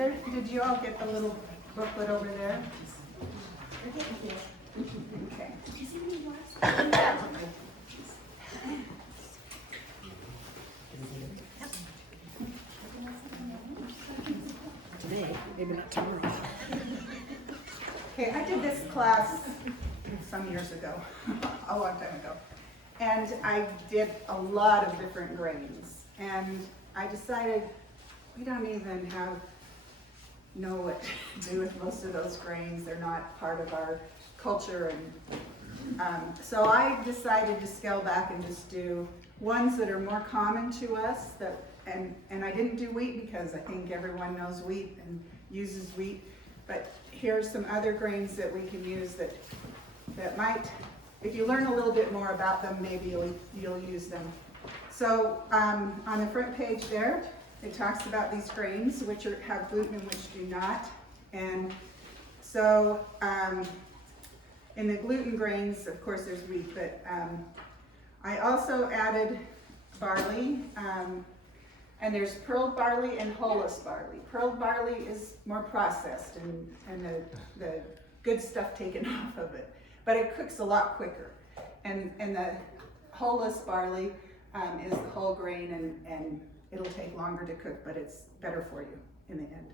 Did you all get the little booklet over there? Okay. Today, maybe not tomorrow. Okay, I did this class some years ago, a long time ago, and I did a lot of different grains, and I decided we don't even know what to do with most of those grains. They're not part of our culture, and so I decided to scale back and just do ones that are more common to us. And I didn't do wheat because I think everyone knows wheat and uses wheat. But here's some other grains that we can use that might, if you learn a little bit more about them, maybe you'll use them. So on the front page there, it talks about these grains, which have gluten and which do not. And so in the gluten grains, of course, there's wheat, but I also added barley. And there's pearled barley and hulless barley. Pearled barley is more processed and the good stuff taken off of it, but it cooks a lot quicker. And the hulless barley is the whole grain, and it'll take longer to cook, but it's better for you in the end.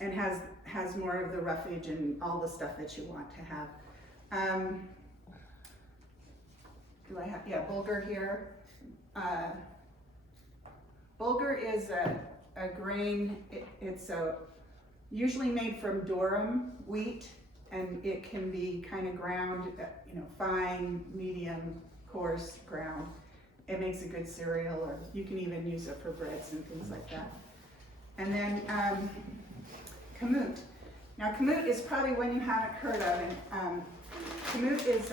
And has more of the roughage and all the stuff that you want to have. Do I have, yeah, bulgur here. Bulgur is a grain, it's usually made from durum wheat, and it can be kind of ground, fine, medium, coarse ground. It makes a good cereal, or you can even use it for breads and things like that. And then kamut. Now kamut is probably one you haven't heard of, and kamut is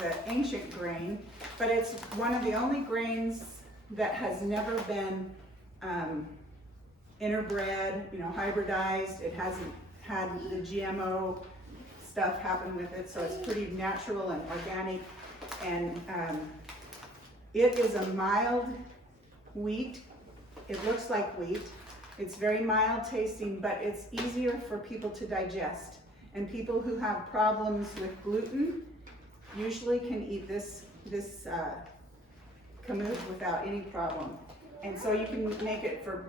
an ancient grain, but it's one of the only grains that has never been interbred, hybridized. It hasn't had the GMO stuff happen with it, so it's pretty natural and organic. And it is a mild wheat. It looks like wheat. It's very mild tasting, but it's easier for people to digest. And people who have problems with gluten usually can eat this kamut without any problem. And so you can make it for,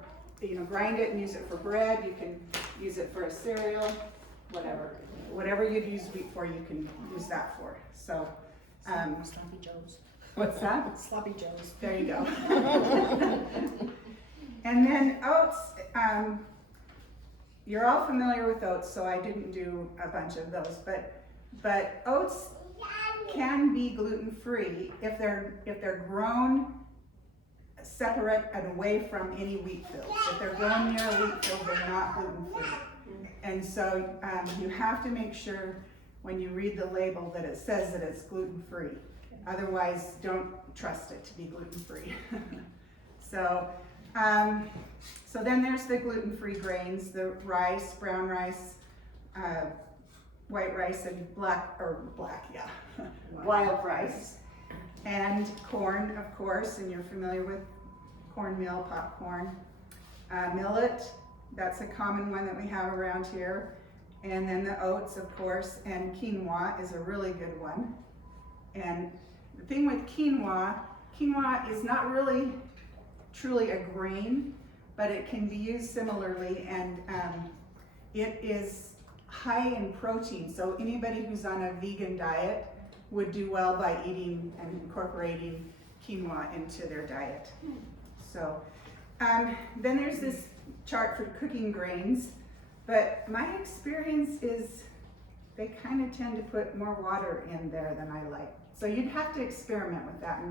grind it and use it for bread. You can use it for a cereal, whatever you'd use wheat for, you can use that for. So, Sloppy Joes. What's that? Sloppy Joes. There you go. And then oats, you're all familiar with oats, so I didn't do a bunch of those, but oats can be gluten-free if they're grown separate and away from any wheat fields. If they're grown near a wheat field, they're not gluten-free. And so you have to make sure when you read the label that it says that it's gluten-free. Otherwise, don't trust it to be gluten-free. So then there's the gluten-free grains, the rice, brown rice, white rice, and wild rice, and corn, of course, and you're familiar with cornmeal, popcorn. Millet, that's a common one that we have around here. And then the oats, of course, and quinoa is a really good one. And the thing with quinoa is not really truly a grain, but it can be used similarly, and it is high in protein. So anybody who's on a vegan diet would do well by eating and incorporating quinoa into their diet. So then there's this chart for cooking grains, but my experience is they kind of tend to put more water in there than I like. So you'd have to experiment with that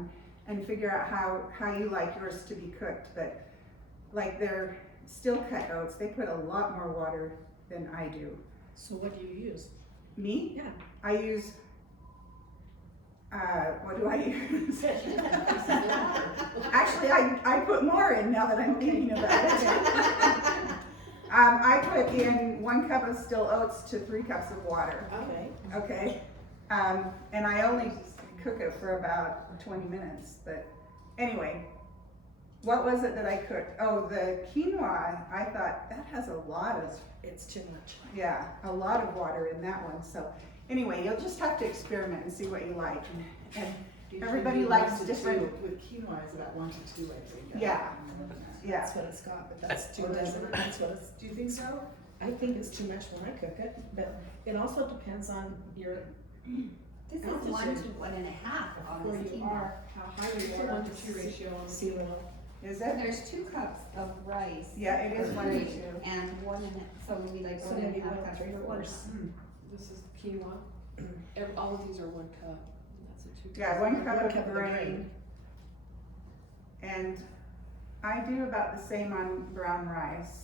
and figure out how you like yours to be cooked. But like their still cut oats, they put a lot more water than I do. So what do you use? Me? Yeah. I use, what do I use? Actually, I put more in now that I'm thinking about it. I put in 1 cup of still oats to 3 cups of water. Okay. And I only cook it for about 20 minutes, but anyway. what was it that I cooked? Oh, the quinoa, I thought that has a lot of, It's too much. yeah, a lot of water in that one. So anyway, you'll just have to experiment and see what you like. And Usually everybody do likes 1 to different- 2. With quinoa, it's about 1 to 2 eggs a day. Yeah. Yeah, That's what it's got, but that's too Oh, much. does it? That's what it's, Do you think so? I think it's too much when I cook it, but it also depends on your, This is Altitude. 1 to 1.5 on where this you quinoa. are, how high It's you a are. 1 to 2 ratio on Sea level. is And it? there's 2 cups of rice. Yeah, it is 1 to 2. And so it would be like So 1 and a maybe half 1 cups or 3 for quarters. This is quinoa. All of these are 1 cup. And that's a 2 cup. Yeah, 1 cup One of cup of grain. And I do about the same on brown rice.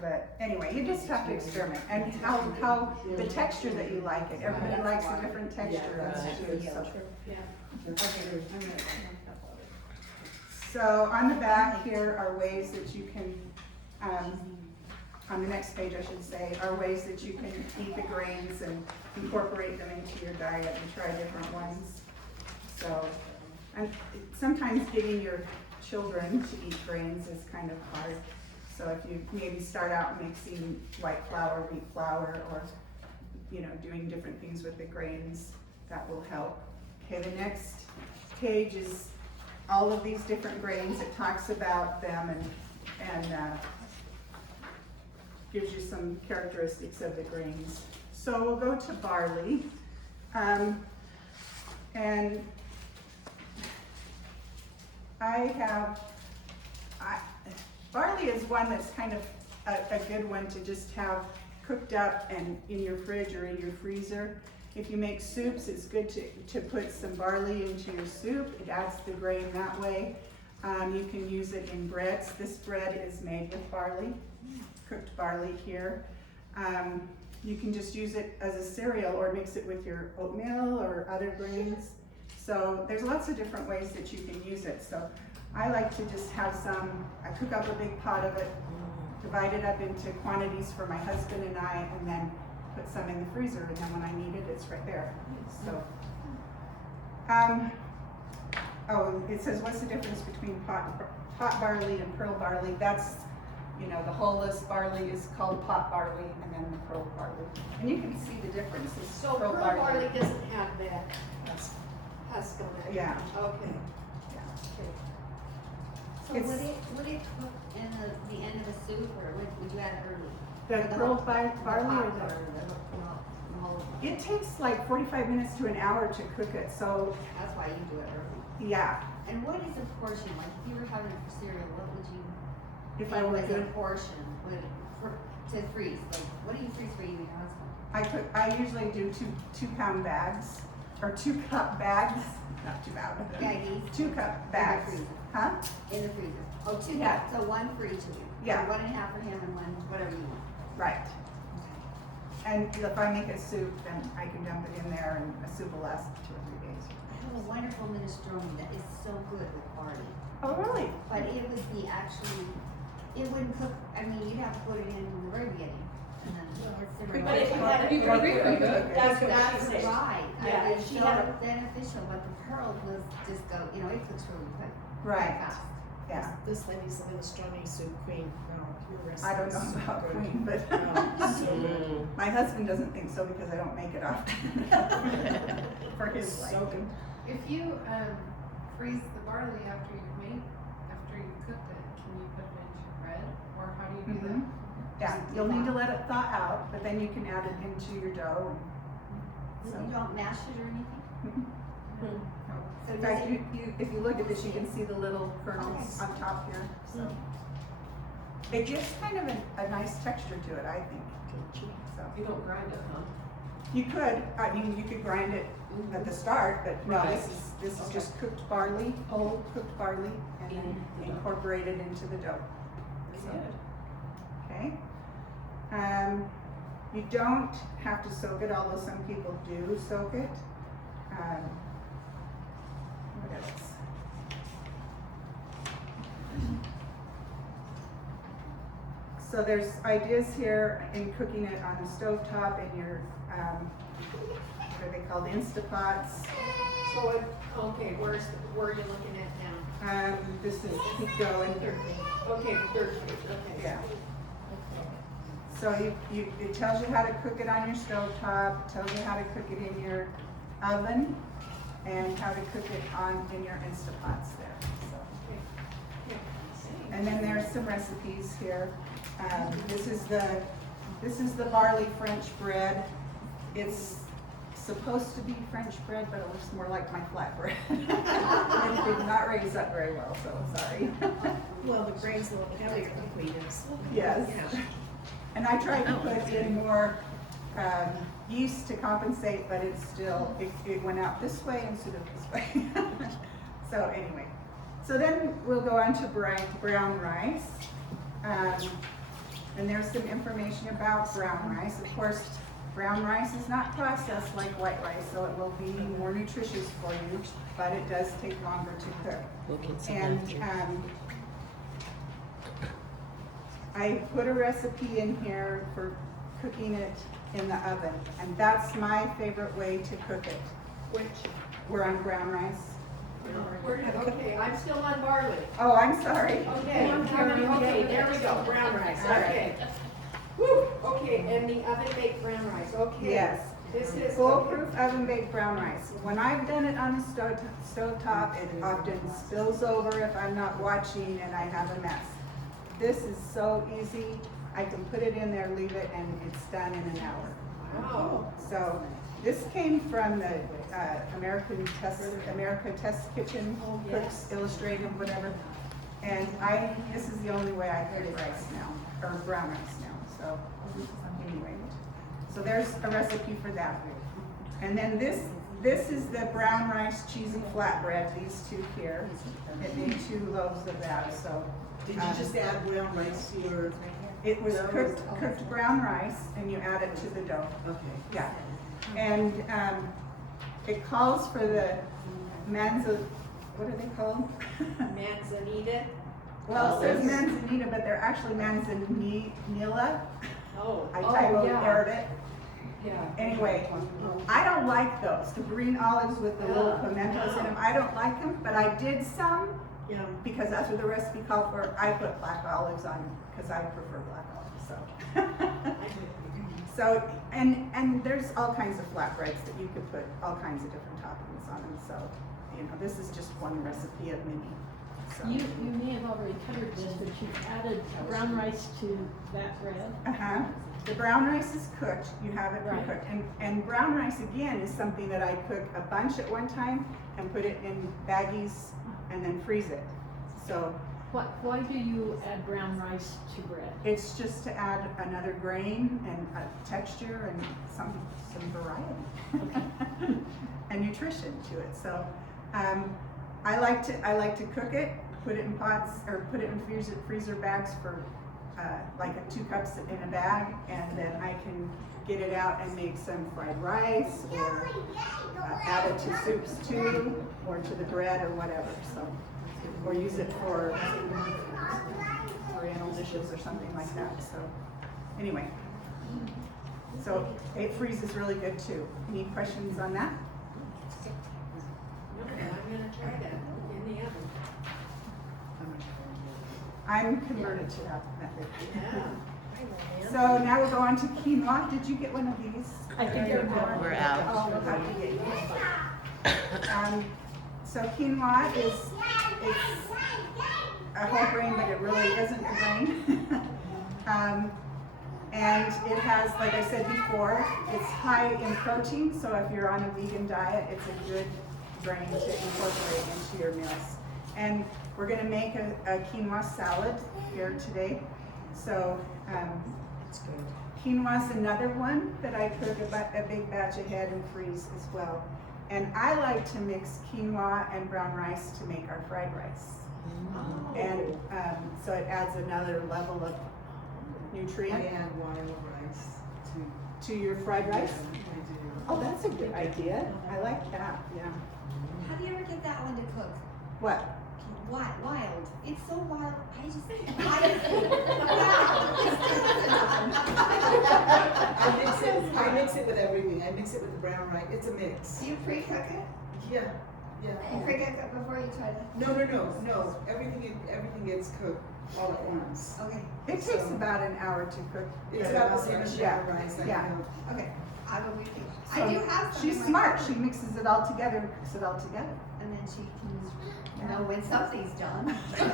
But anyway, you just have to experiment. And how the texture that you like it. Everybody likes a different texture of it too, so. Yeah. Okay, I'm gonna- So on the back here are ways that you can, on the next page I should say, are ways that you can eat the grains and incorporate them into your diet and try different ones. So, and sometimes getting your children to eat grains is kind of hard. So if you maybe start out mixing white flour, wheat flour, or, you know, doing different things with the grains, that will help. Okay, the next page is all of these different grains. It talks about them and gives you some characteristics of the grains. So we'll go to barley. And barley is one that's kind of a good one to just have cooked up and in your fridge or in your freezer. If you make soups, it's good to put some barley into your soup. It adds the grain that way. You can use it in breads. This bread is made with barley, cooked barley here. You can just use it as a cereal or mix it with your oatmeal or other grains. So there's lots of different ways that you can use it. So I like to just have some, I cook up a big pot of it, divide it up into quantities for my husband and I, and then put some in the freezer, and then when I need it, it's right there. So, oh, it says, what's the difference between pot barley and pearl barley? That's, you know, the hulless barley is called pot barley, and then the pearl barley. And you can see the differences. So pearl barley doesn't have that husk on it? Yeah. Okay. So It's- would it cook in the end of a soup, or would you add it early? The Or pearl whole- barley or pot, the? the whole, It takes like 45 minutes to an hour to cook it, so that's why you do it early. yeah. And what is a portion? Like if you were having it for cereal, what would you? If I were as a good, portion, to freeze, like what do you freeze for you and your husband? I usually do 2 pound bags, or 2 cup bags, not 2 pound. Baggies? 2 cup bags. freezer. Huh? In the freezer. Oh, 2 Yeah. cups, so 1 for each of you. Yeah. Or 1.5 for him and 1, whatever you want. Right. And if I make a soup, then I can dump it in there and a soup will last 2 or 3 days. I have a wonderful minestrone that is so good with barley. Oh, really? But it would be actually, it wouldn't cook, I mean, you'd have to put it in the very beginning. And then simmer But if you it. had it pre-cooked, that's what That's she said. right. Yeah, It's she so had it- beneficial, but the pearl was just go, you know, it cooks really quick. Right. Fast. Yeah. This lady's the minestrone soup queen. No, your recipe I don't is know so about good. queen, but Oh, so good. my husband doesn't think so because I don't make it often. For his So liking. good. If you freeze the barley after you cooked it, can you put it into bread, or how do you do that? Mhm. Yeah, you'll need to let it thaw out, but then you can add it into your dough. So So- you don't mash it or anything? So In does fact, it, if you look at this, you can see the little kernels on top here, so. It gives kind of a nice texture to it, I think, so. You don't grind it, huh? You could, I mean, you could grind it at the start, but no, Right. this is Okay. just cooked barley, whole cooked barley, and then In the dough. incorporated into the dough. So, Good. okay. You don't have to soak it, although some people do soak it. What else? So there's ideas here in cooking it on the stovetop in your, what are they called, Instapots. So, okay, where are you looking at now? This is, keep going. Okay, third page, okay. Yeah. So it tells you how to cook it on your stovetop, tells you how to cook it in your oven, and how to cook it in your Instapots there. So. And then there's some recipes here. This is the barley French bread. It's supposed to be French bread, but it looks more like my flatbread. It did not raise up very well, so I'm sorry. Well, the grain's a little heavier than wheat is. Yes. Yeah. And I tried to put in more yeast to compensate, but it's still, it went out this way instead of this way. So anyway, so then we'll go on to brown rice. And there's some information about brown rice. Of course, brown rice is not processed like white rice, so it will be more nutritious for you, but it does take longer to cook. And I put a recipe in here for cooking it in the oven, and that's my favorite way to cook it. We're on brown rice. Okay, I'm still on barley. Oh, I'm sorry. Okay, okay, there we go, brown rice, All right. okay. Woo, okay, and the oven baked brown rice, okay. Yes. This is. Foolproof oven baked brown rice. When I've done it on the stovetop, it often spills over if I'm not watching and I have a mess. This is so easy. I can put it in there, leave it, and it's done in an hour. Wow. So this came from the America Test Kitchen, Cooks Illustrated, whatever. And this is the only way I cook rice now, or brown rice now. So anyway, so there's a recipe for that. And then this is the brown rice cheesy flatbread. These two here. It made 2 loaves of that. So Did you just add brown rice to your? it was cooked brown rice, and you add it to the dough. Okay. Yeah. And it calls for the what are they called? Manzanita? Well, it says manzanita, but they're actually manzanilla. Oh. I yeah. typoed it. Yeah. Anyway, I don't like those, the green olives with the little pimentos in them. I don't like them, but I did some Yeah. because that's what the recipe called for. I put black olives on because I prefer black olives. So, so and there's all kinds of flatbreads that you could put all kinds of different toppings on them. So, this is just one recipe of many. So. You may have already covered this, but you've added brown rice to that bread. The brown rice is cooked, you have it Right. pre-cooked. And brown rice, again, is something that I cook a bunch at one time and put it in baggies and then freeze it. So Why do you add brown rice to bread? it's just to add another grain and a texture and some variety and nutrition to it. So I like to cook it, put it in pots or put it in freezer bags for like 2 cups in a bag, and then I can get it out and make some fried rice or add it to soups too, or to the bread or whatever. So, or use it for oriental dishes or something like that. So, anyway, so it freezes really good too. Any questions on that? Okay, I'm gonna try that in the oven. I'm converted to that method. Yeah. So now we'll go on to quinoa. Did you get one of these? I think they're gone. We're out. Oh, we'll have to get you. So quinoa it's a whole grain, but it really isn't a grain. And it has, like I said before, it's high in protein, so if you're on a vegan diet, it's a good grain to incorporate into your meals. And we're gonna make a quinoa salad here today. So quinoa is another one that I cook a big batch ahead and freeze as well. And I like to mix quinoa and brown rice to make our fried rice. And so it adds another level of I nutrient add wild rice to. to your fried rice. I do. Oh, that's a good idea. I like that, yeah. How do you ever get that one to cook? What? wild. It's so wild. I just, I mix it with everything. I mix it with the brown rice. It's a mix. Do you pre-cook it? Yeah, You yeah. pre-cook it before you try to? No. Everything gets cooked all at once. Okay, It takes about an hour to cook. It's about the same as Yeah, brown rice. yeah. okay. I will repeat. So I do have some. she's in my smart, cupboard. she mixes it all together and cooks it all together. And then she can know when something's done. Then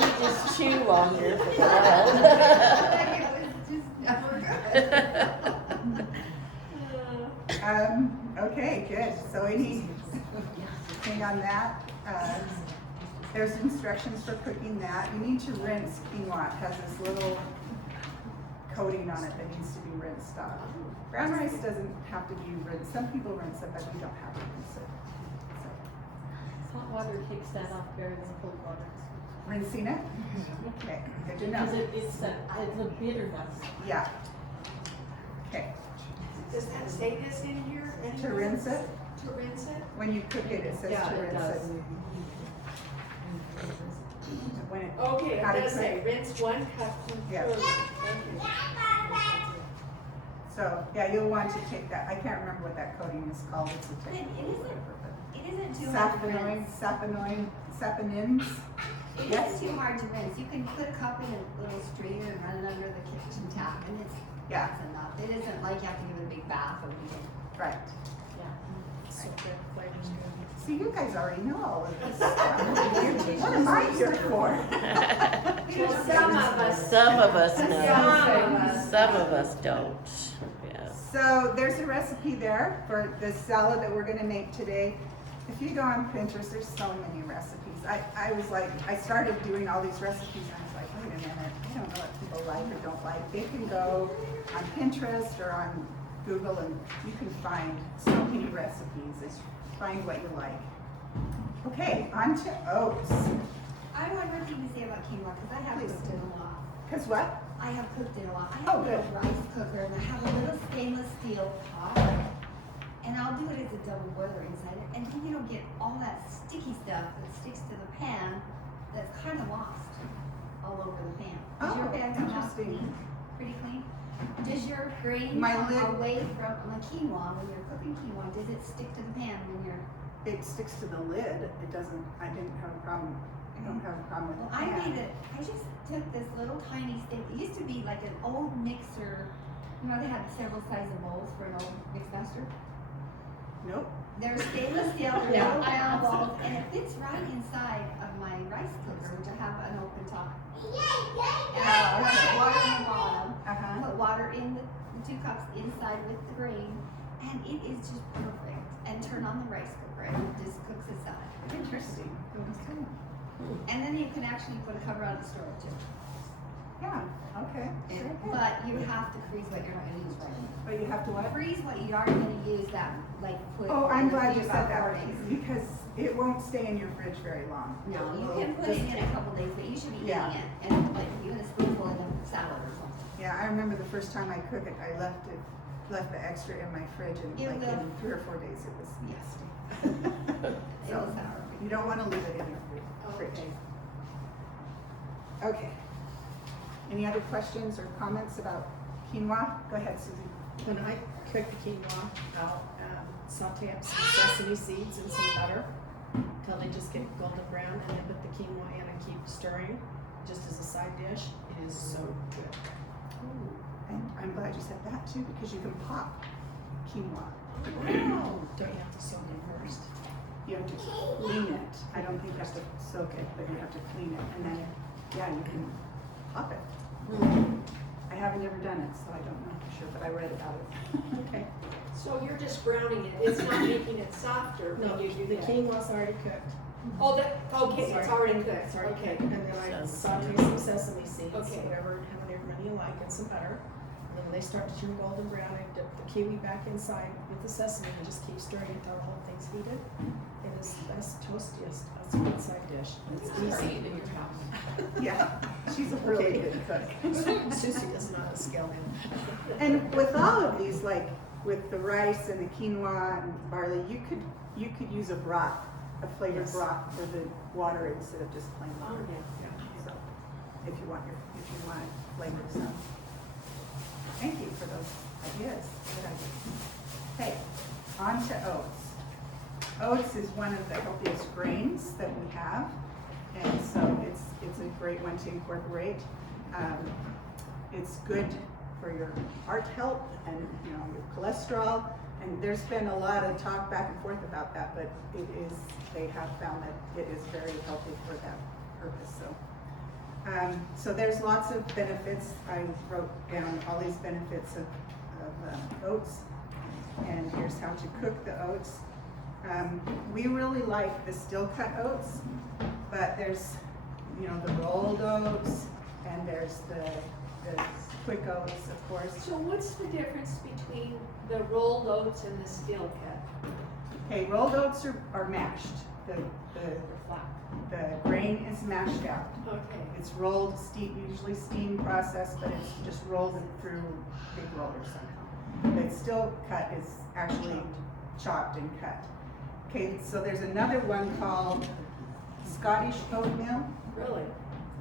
you just chew longer for a while. It was just never good. Okay, good, so anything on that? There's instructions for cooking that. You need to rinse quinoa, it has this little coating on it that needs to be rinsed off. Brown rice doesn't have to be rinsed, some people rinse it, but we don't have to rinse it. So, Hot water takes that off better than cold water. rinsing it? Okay, good to know. Because it's a bitterness. Yeah. Okay, Does that say this in here? to rinse it, To rinse it? when you cook it, it says Yeah, to it rinse does. it. When it, Okay, How it to does say cook. rinse 1 cup of Yeah. curd. Okay. so, yeah, you'll want to take that, I can't remember what that coating is called, it's a It technical isn't- word. It isn't too hard to rinse. Saponins. It Yes. isn't too hard to rinse. You can put a cup in a little strainer and run it under the kitchen tap, and Yeah. that's enough. It isn't like you have to give it a big bath or anything. Right. So good, flavor's good. See, you guys already know all of this stuff. What am I here for? Well, some of us. Some of us know. Some of us. Some of us don't. Yeah. So there's a recipe there for the salad that we're gonna make today. If you go on Pinterest, there's so many recipes. I was like, I started doing all these recipes and I was like, wait a minute, I don't know what people like or don't like. They can go on Pinterest or on Google and you can find so many recipes. It's find what you like. Okay, on to oats. I have one more thing to say about quinoa, because I have Please. cooked it a lot. Cause what? I have cooked it a lot. I Oh, have a little good. rice cooker, and I have a little stainless steel pot. And I'll do it as a double boiler inside it, and then you don't get all that sticky stuff that sticks to the pan that's kind of lost all over the pan. Does your Oh, pan come out interesting. clean? Pretty clean? Does your grain My come lid- away from the quinoa, when you're cooking quinoa, does it stick to the pan when you're? It sticks to the lid. It doesn't, I didn't have a problem. I don't have a problem with Well, the I pan. made it, I just took this little tiny stick, it used to be like an old mixer, you know, they had several sizes of bowls for an old mixmaster. Nope. They're stainless steel, they're Yeah. little round balls, and it fits right inside of my rice cooker, which I have an open top. And I put water in the bottom, Uh-huh. put water in the 2 cups inside with the grain, and it is just perfect. And turn on the rice cooker, and it just cooks itself. Interesting. Okay. And then you can actually put a cover on the stove too. Yeah, okay. Very good. But you have to freeze what you're not gonna use right now. But you have to what? Freeze what you aren't gonna use that, like put. Oh, I'm in the glad you fridge said about 4 that, days. because it won't stay in your fridge very long. No, you It'll can put it just- in a couple days, but you should be Yeah. eating it, and like even a spoonful in a salad or something. Yeah, I remember the first time I cooked it, I left the extra in my fridge and It like will. in 3 or 4 days it was nasty. It So, was sour. you don't wanna leave it in your fridge. Okay. Any other questions or comments about quinoa? Go ahead, Susie. When I cook the quinoa, I'll saute up some sesame seeds and some butter until they just get golden brown, and then put the quinoa in and keep stirring, just as a side dish. It is so good. And I'm glad you said that too, because you can pop quinoa. Don't you have to soak it first? You have to clean it. I don't think you have to soak it, but you have to clean it, and then, yeah, you can pop it. I haven't ever done it, so I don't know for sure, but I read about it. Okay. So you're just browning it, it's not making it softer No, when you do the that? quinoa's already cooked. Oh, okay, it's already cooked, It's already okay. cooked. And then I saute some sesame seeds, Okay. however many you like, and some butter. And then when they start to turn golden brown, I dip the kiwi back inside with the sesame and just keep stirring until the whole thing's heated. It is the best toastiest, that's a good side dish. It's easy. in your house. Yeah, she's a really good cook. Susie does not have skill in. And with all of these, like with the rice and the quinoa and barley, you could use a broth a flavored Yes. broth for the water instead of just plain water. Yeah. So, if you want to flavor some. Thank you for those ideas, good ideas. Okay, on to oats. Oats is one of the healthiest grains that we have, and so it's a great one to incorporate. It's good for your heart health and your cholesterol, and there's been a lot of talk back and forth about that, but they have found that it is very healthy for that purpose. So there's lots of benefits. I wrote down all these benefits of oats, and here's how to cook the oats. We really like the still cut oats, but there's the rolled oats, and there's the quick oats, of course. So what's the difference between the rolled oats and the steel cut? Okay, rolled oats are mashed. The grain is mashed out. Okay. It's rolled, usually steam process, but it's just rolled through big rollers somehow. The still cut is actually chopped and cut. Okay, so there's another one called Scottish oatmeal. Really?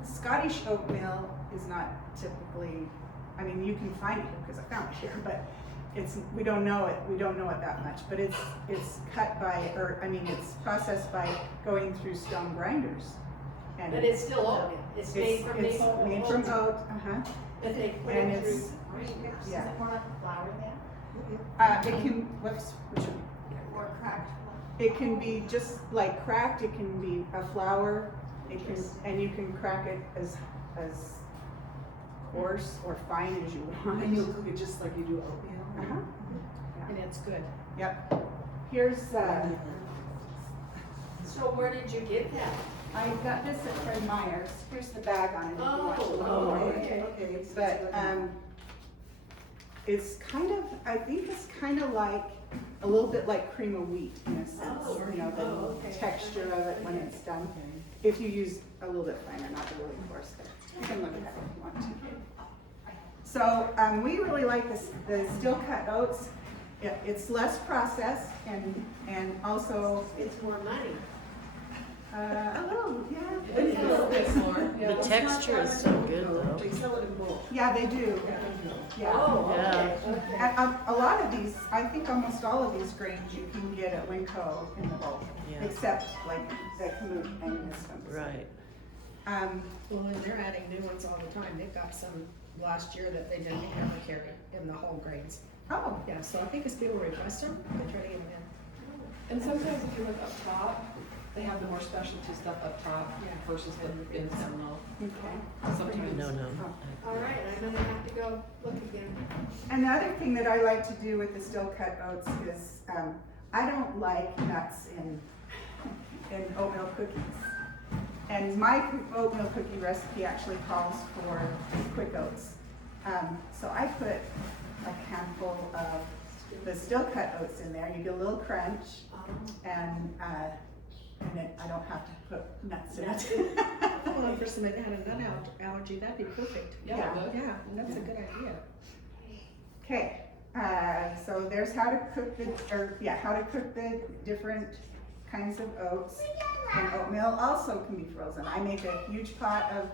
Scottish oatmeal is not typically, you can find it here because I found it here, but we don't know it that much, but it's cut it's processed by going through stone grinders. And But it's still oatmeal. It's made from made from oat, But they put and it it's, through. yeah. Is it more like a flour then? It can, which one? Or cracked It can be just like cracked, it can be a flour, and you can crack it as coarse or fine as you want. And you'll cook it just like you do oatmeal? And it's good. Yep. Here's, So where did you get that? I got this at Fred Meyer's. Here's the bag on it if you want to look Oh, more. Okay. But, it's I think it's kind of like, a little bit like cream of wheat in a sense. Oh, The okay. texture of it when it's done. If you use a little bit finer, not the really coarse, but you can look at it if you want to. So, we really like the still cut oats. It's less processed and also, It's more money. a little, yeah. It's a little bit more. The texture is so good though. They sell it in bulk. Yeah, they do. Yeah. Oh, okay, Yeah. okay. And, a lot of these, I think almost all of these grains you can get at Winco in the bulk, Yeah. except like the kamut and this one. Right. Well, and they're adding new ones all the time. They've got some last year that they didn't ever carry in the whole grains. Oh, Yeah, so I think as people request them, they try to get them in. And sometimes if you look up top, they have the more specialty stuff up top Yeah. versus the in Seminole. okay. Sometimes. No. All right, I'm gonna have to go look again. And the other thing that I like to do with the still cut oats is, I don't like nuts in oatmeal cookies. And my oatmeal cookie recipe actually calls for quick oats. So I put a handful of the still cut oats in there. You get a little crunch, and I don't have to put nuts in it. Well, for somebody that had a nut allergy, that'd be perfect. Yeah, it would. Yeah, that's a good idea. Okay, so there's how to cook the different kinds of oats. And oatmeal also can be frozen. I make a huge pot of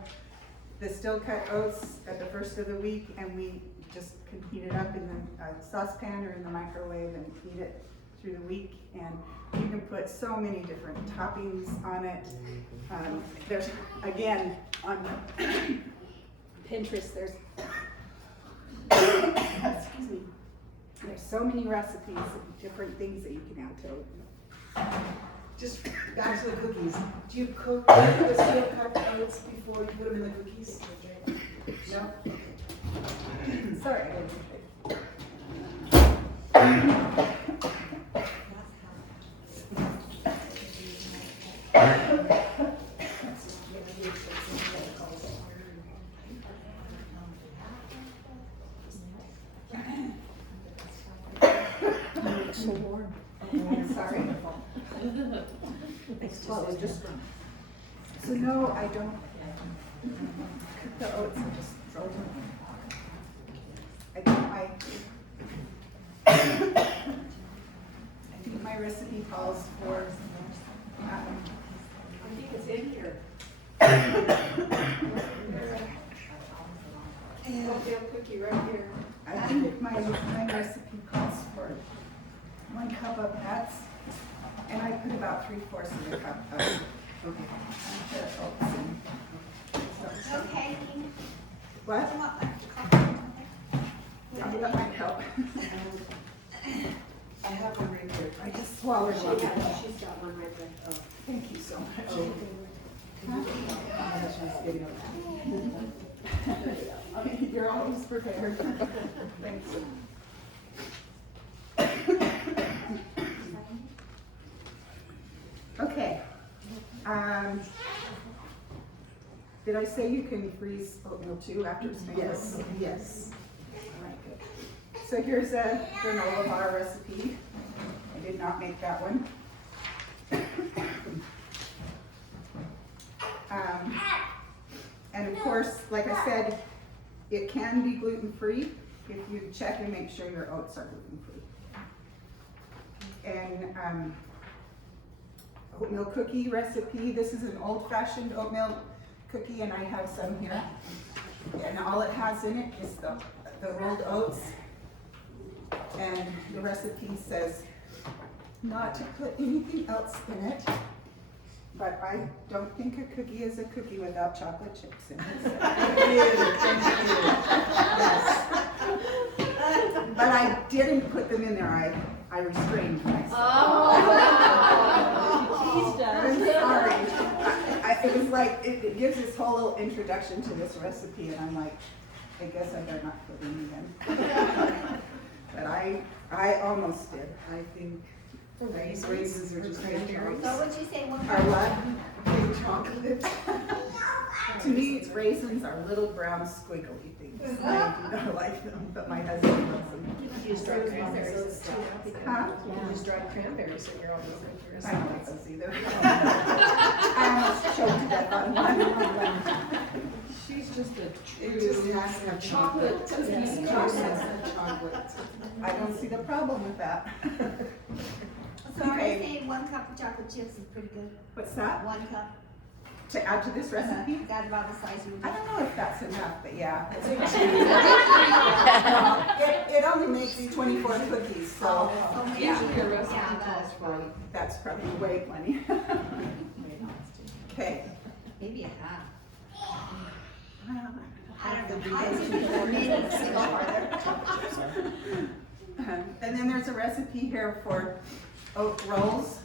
the still cut oats at the first of the week, and we just can heat it up in the saucepan or in the microwave and eat it through the week. And you can put so many different toppings on it. There's, again, on Pinterest, there's excuse me, there's so many recipes of different things that you can add to oatmeal. Just back to the cookies. Do you cook the steel cut oats before you put them in the cookies? No? Sorry, I didn't. So warm. Sorry. Well, it's just So no, I don't cook the oats, I just throw them in. I think my recipe calls for oatmeal cookie right here. I think my recipe calls for 1 cup of nuts, and I put about 3/4 of a cup of the oats in. Okay. What? Come up, coffee. That might help. I have one right here. I just swallowed She one. has, she's got one right there. Thank you so much. You're always prepared. Thanks. Okay. Did I say you can freeze oatmeal too after it's made? Yes, yes. Alright, good. So here's a granola bar recipe. I did not make that one. And of course, like I said, it can be gluten-free if you check and make sure your oats are gluten-free. And oatmeal cookie recipe. This is an old-fashioned oatmeal cookie, and I have some here. And all it has in it is the rolled oats. And the recipe says not to put anything else in it. But I don't think a cookie is a cookie without chocolate chips in it. So. Yes. But I didn't put them in there. I restrained myself. Teased I'm us. sorry. It was like, it gives this whole little introduction to this recipe, and I'm like, I guess I better not put them in. But I almost did. I think raisins are just good chocolate. So what'd you say, 1 Are cup? what? Big chocolate. To me, raisins are little brown squiggly things. I do not like them, but my husband loves them. Use dried cranberries and stuff. Huh? Use dried cranberries in your oatmeal cookie. I don't like those either. I almost choked to death on one. She's just a It just true has to have chocolate chocolate. cookie Yes, person. chocolate. I don't see the problem with that. So are Okay. you saying 1 cup of chocolate chips is pretty good? What's that? 1 cup? To add to this recipe? Is that about the size you would I do? don't know if that's enough, but yeah. It only makes 24 cookies, so Oh, maybe. Usually a recipe Yeah, calls that's for that's probably way plenty. Okay. maybe a half. I I don't don't know. I think maybe it's a go farther. And then there's a recipe here for oat rolls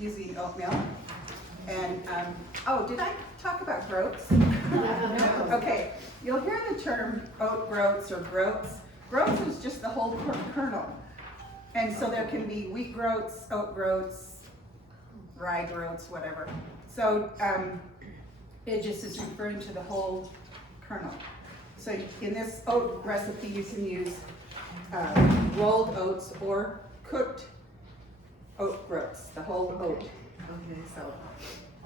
using oatmeal. And, oh, did I talk about groats? No. Okay, you'll hear the term oat groats or groats. Groats is just the whole kernel. And so there can be wheat groats, oat groats, rye groats, whatever. So it just is referring to the whole kernel. So in this oat recipe, you can use rolled oats or cooked oat groats, the whole oat. Okay, So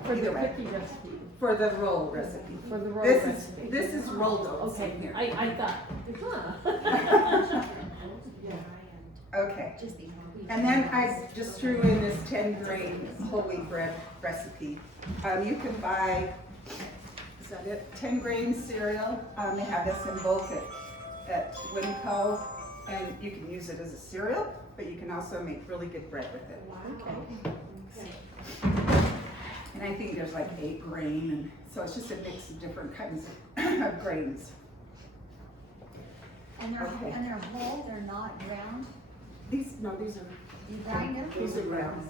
For the either way, cookie recipe, for the roll recipe. for the roll This is recipe. this is rolled oats Okay, in here. I thought, huh. Okay. Just be happy. And then I just threw in this 10-grain whole wheat bread recipe. You can buy, is that it? 10-grain cereal. They have this in bulk at Winco, and you can use it as a cereal, but you can also make really good bread with it. And I think there's like 8 grain, and so it's just a mix of different kinds of grains. And they're, Okay. and they're whole, they're not ground? These are You grind them? these are ground.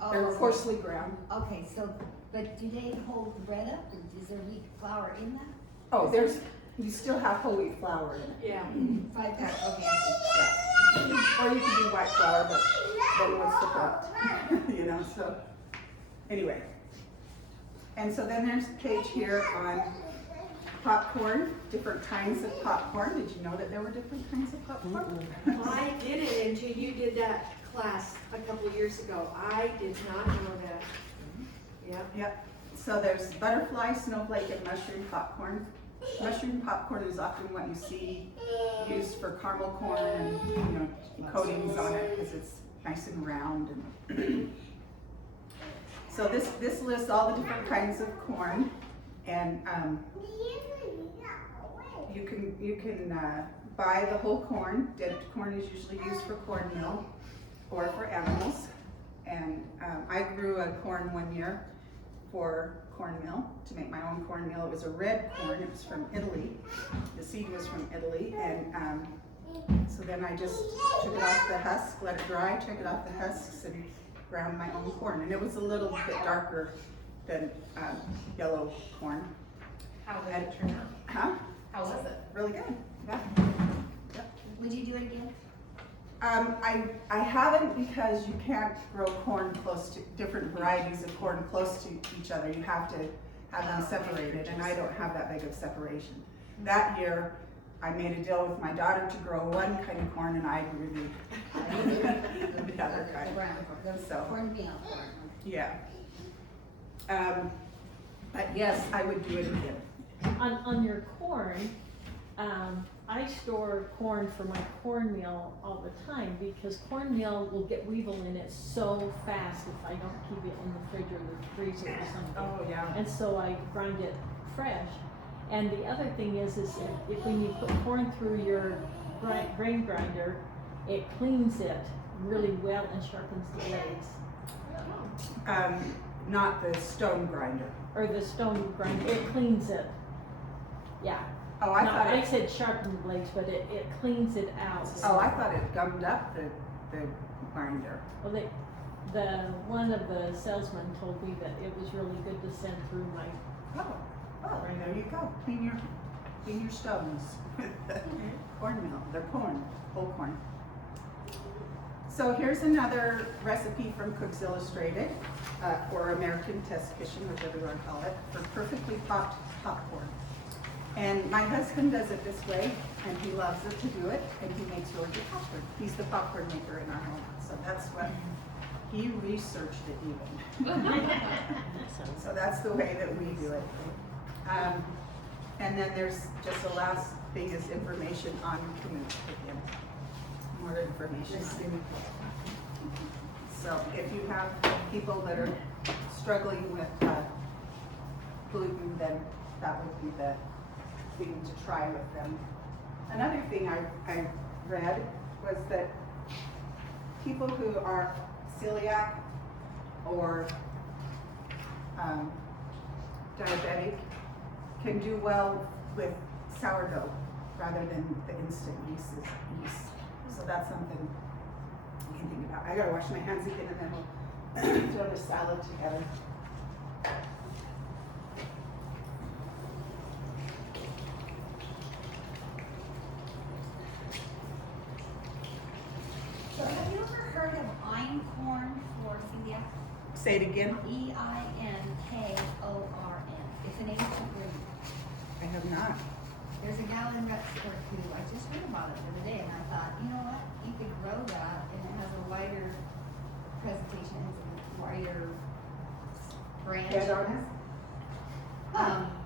Oh, They're coarsely ground. okay, so, but do they hold the bread up, or is there wheat flour in that? Oh, you still have whole wheat flour in it. Yeah. Okay, I see. Or you can do white flour, but then what's the point? You know, so, anyway. And so then there's a page here on popcorn, different kinds of popcorn. Did you know that there were different kinds of popcorn? I didn't until you did that class a couple years ago. I did not know that. Yep. Yep. So there's butterfly, snowflake, and mushroom popcorn. Mushroom popcorn is often what you see used for caramel corn and, you know, coatings on it because it's nice and round. And so this lists all the different kinds of corn, and you can buy the whole corn. Dead corn is usually used for cornmeal or for animals. And I grew a corn one year for cornmeal, to make my own cornmeal. It was a red corn, it was from Italy. The seed was from Italy, and so then I just took it off the husk, let it dry, took it off the husks, and ground my own corn. And it was a little bit darker than yellow corn. How did it turn out? Huh? How was it? Really good, yeah. Would you do it again? I haven't, because you can't grow corn close to, different varieties of corn close to each other. You have to have them separated, and I don't have that big of separation. That year, I made a deal with my daughter to grow one kind of corn, and I grew the other kind. The brown corn, the So, cornmeal corn. yeah. But yes, I would do it again. On your corn, I store corn for my cornmeal all the time because cornmeal will get weevil in it so fast if I don't keep it in the fridge or the freezer or something. Oh, yeah. And so I grind it fresh. And the other thing is if when you put corn through your grain grinder, it cleans it really well and sharpens the blades. Not the stone grinder. Or the stone grinder, it cleans it. Yeah. Oh, I thought I it, said sharpen the blades, but it cleans it out. oh, I thought it gummed up the grinder. Well, one of the salesmen told me that it was really good to send through my. Oh, there you go. Clean your stones. Cornmeal, they're corn, whole corn. So here's another recipe from Cook's Illustrated, or American Test Kitchen, whichever you want to call it, for perfectly popped popcorn. And my husband does it this way, and he loves it to do it, and he makes really good popcorn. He's the popcorn maker in our home, so that's what, he researched it even. So that's the way that we do it. And then there's just the last thing is information on Canute again. More information. So if you have people that are struggling with gluten, then that would be the thing to try with them. Another thing I read was that people who are celiac or diabetic can do well with sourdough rather than the instant yeast. So that's something you can think about. I gotta wash my hands again and then we'll throw the salad together. So have you ever heard of einkorn for celiac? Say it again. Einkorn. It's an ancient root. I have not. There's a gal in Rexford who, I just heard about it the other day, and I thought, you know what, you could grow that, and it has a wider presentation, it has a wider branch. Head on it?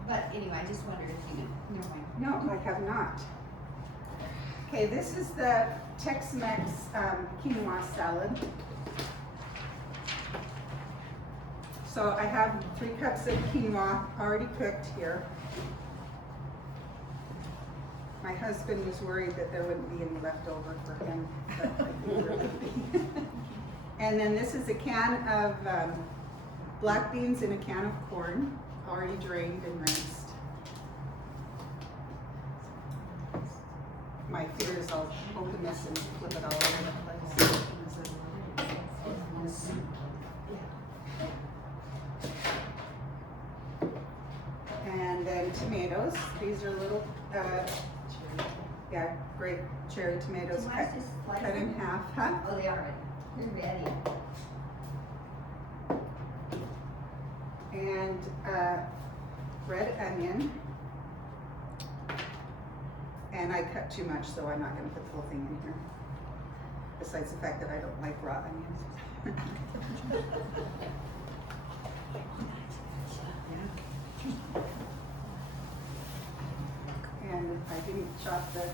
But anyway, I just wondered if you, never mind. No, I have not. Okay, this is the Tex-Amex Quinoa Salad. So I have 3 cups of quinoa already cooked here. My husband was worried that there wouldn't be any left over for him, but I think there would be. And then this is a can of black beans and a can of corn, already drained and rinsed. My fear is I'll open this and flip it all over the place. And then tomatoes. These are little, great cherry tomatoes Do I cut, just slice cut in them? half. Huh? Oh, they are ready. They're ready. And red onion. And I cut too much, so I'm not going to put the whole thing in here. Besides the fact that I don't like raw onions. And I didn't chop the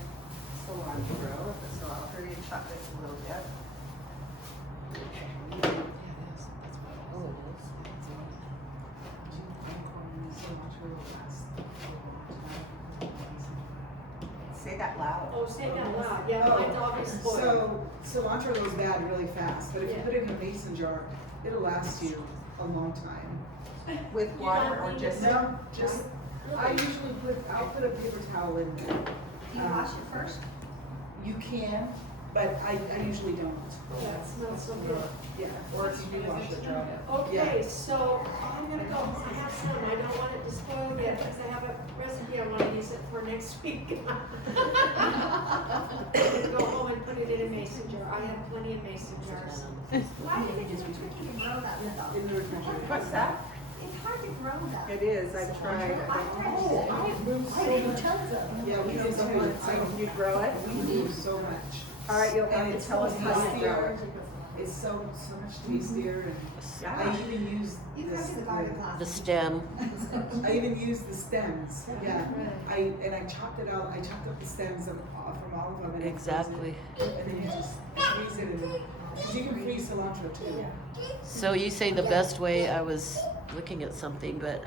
cilantro, so I'll hurry and chop this a little bit. say that loud. Oh, say that loud, yeah, Oh, my dog is spoiled. So cilantro goes bad really fast, but if you Yeah. put it in a mason jar, it'll last you a long time. With water or just? No, just, I'll put a paper towel in there. Do you wash it first? You can, but I usually don't. Yeah, it smells so good. Yeah. Or if you do wash it dry. Okay, so I'm gonna go, I have some, I don't want it to spoil yet, because I have a recipe I wanna use it for next week. Go home and put it in a mason jar, I have plenty of mason jars. Why is it so tricky to grow that stuff? In the refrigerator. What's that? It's hard to grow that. It is, I've tried. I've moved so much. Yeah, we do so much. You grow it? We do so much. All right, you'll have And to it's tell us how you grow tastier. it. It's so much tastier, and I even use You go this. to the garden class. The stem. I even use the stems. Yeah. I chopped it out. I chopped up the stems from all of them. And I froze Exactly. it. And then you just freeze it, because you can freeze cilantro too. So you say the best way, I was looking at something, but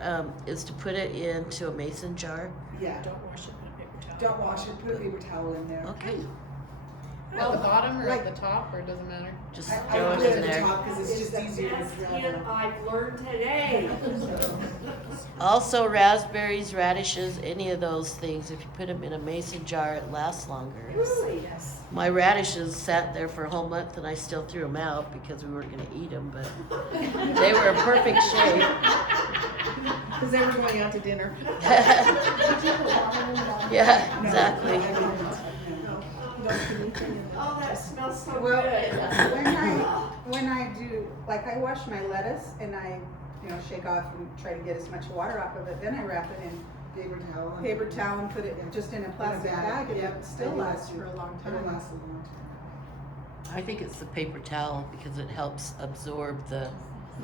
is to put it into a mason jar? Yeah. Don't wash it in a paper towel. Don't wash it. Put a paper towel in there. Okay, At the bottom or like- at the top, or it doesn't matter? just I throw put it it in at the there. top because it's It's just the easier to best throw. tip I've learned today. Also raspberries, radishes, any of those things, if you put them in a mason jar, it lasts longer. Really? Yes. My radishes sat there for a whole month and I still threw them out because we weren't gonna eat them, but they were in perfect shape. Because they were going out to dinner. Yeah, exactly. I don't. Oh, that smells so Well, good. when I do, like I wash my lettuce and I, shake off and try to get as much water off of it, then I wrap it in Paper towel. paper towel and put it just in a plastic bag and Yep. it still lasts for a long It'll time. last a long time. I think it's the paper towel because it helps absorb the,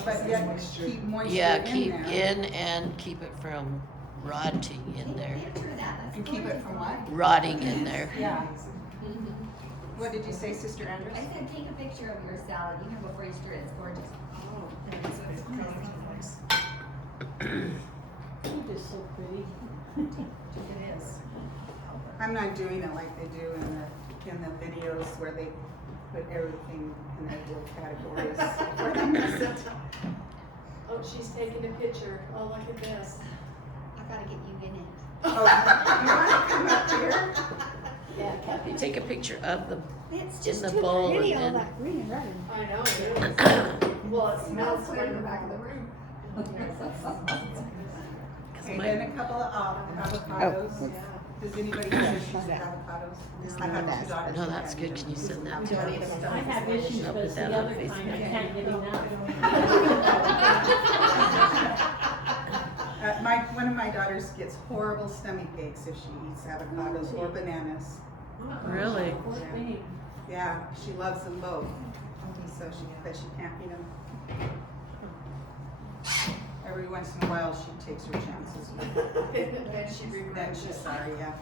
But yet Moisture. keep moisture yeah, in keep there. in and keep it from rotting in there. Picture that, that's And keep it gorgeous. from what? Rotting in there. Yeah. What did you say, Sister Andrews? I said, take a picture of your salad, before you stir it, it's gorgeous. Food is so pretty. It is. I'm not doing it like they do in the videos where they put everything in their little categories. Oh, she's taking a picture. Oh, look at this. I gotta get you in it. Oh, you wanna come up here? You take a picture of them. It's In just the too bowl pretty, and all then- that green and red. I know, it is. Well, it smells Smells good in the good. back of the room. Okay, then a couple of avocados. Does anybody have issues with avocados? I have two daughters. No, that's good. Can you send that to me? I have issues, I'll but put it's the that on other kind, I Facebook. can't get enough. One of my daughters gets horrible stomach aches if she eats avocados or bananas. Really? Poor thing. Yeah, she loves them both, but she can't eat them. Every once in a while, she takes her chances. Then she Then regrets she's it. sorry, yeah.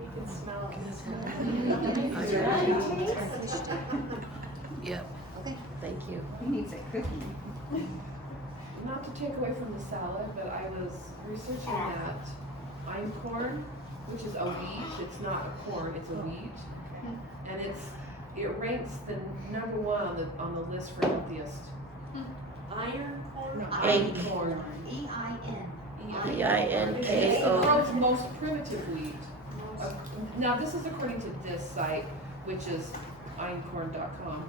You can smell it. Yep. Thank you. He needs a cookie. Not to take away from the salad, but I was researching that einkorn, which is a wheat, it's not a corn, it's a wheat. And it ranks the #1 on the list for healthiest. Iron corn? Einkorn. E-I-N. Einko. It's the world's most primitive wheat. Now, this is according to this site, which is einkorn.com.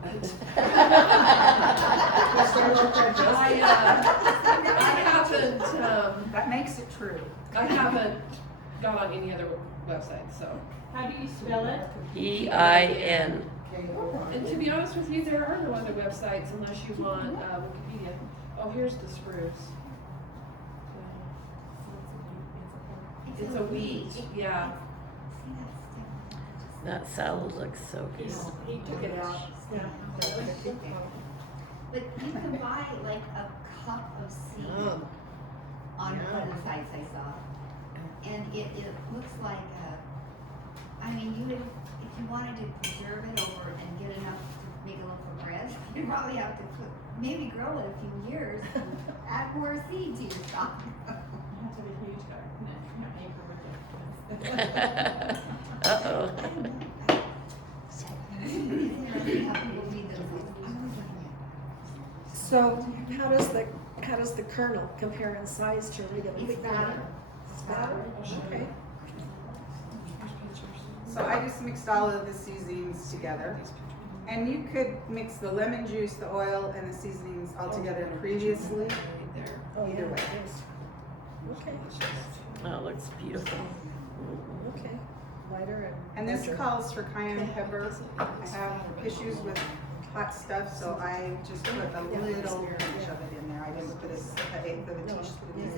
That makes it true. I haven't got on any other website, so. How do you spell it? EIN. And to be honest with you, there are no other websites unless you want Wikipedia. Oh, here's the spruce. It's a wheat, yeah. That salad looks so good. He took it out. But you can buy like a cup of seed on one of the sites I saw. And it looks like if you wanted to preserve it over and get enough to make a loaf of bread, you probably have to maybe grow it a few years and add more seed to your stock. have a huge garden, anchor with it. Uh-oh. So how does the kernel compare in size to a regular It's wheat fatter. kernel? It's fatter? Okay. So I just mixed all of the seasonings together. And you could mix the lemon juice, the oil, and the seasonings all together previously, Oh, either yeah, way. it is. Okay, Oh, it looks beautiful. okay. Lighter and. And this lighter. calls for cayenne pepper. I have issues with hot stuff, so I just put a little pinch of it in there. I didn't put an eighth of a teaspoon.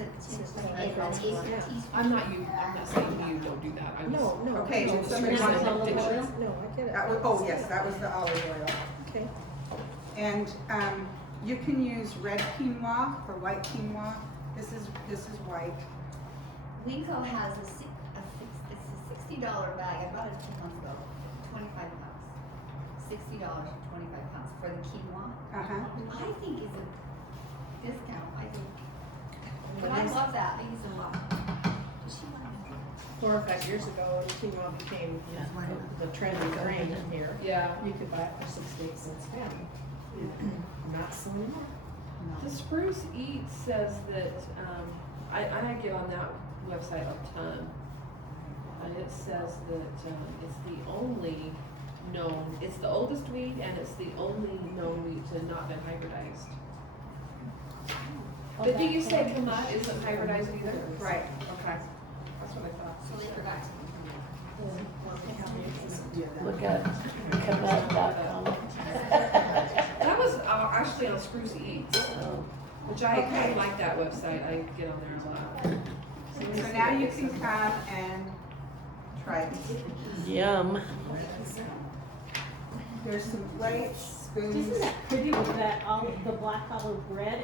I'm not saying you don't do that, I was. No, no. Okay, no, did somebody no, want no, to- no, I get it. That was, oh yes, that was the olive oil. Okay. And you can use red quinoa or white quinoa. This is white. Winco has it's a $60 bag. I bought it 2 months ago. 25 pounds. $60 for 25 pounds for the quinoa. Uh-huh. I think it's a discount. I think. But I love that. I use it a lot. Does she want to? 4 or 5 years ago, quinoa became the trendy grain here. Yeah, You could buy it for 68 cents a pound. Not so anymore. the Spruce Eats says that, I get on that website a ton. And it says that, it's the only known, it's the oldest wheat and it's the only known wheat to not been hybridized. But do you say Kamat isn't hybridized either? Right, okay. That's what I thought. So they forgot to. Look at command.com. That was actually on Spruce Eats, which I like that website. I get on there a lot. So now you can come and try these. Yum. There's some plates, spoons. Isn't it pretty with that the black olive bread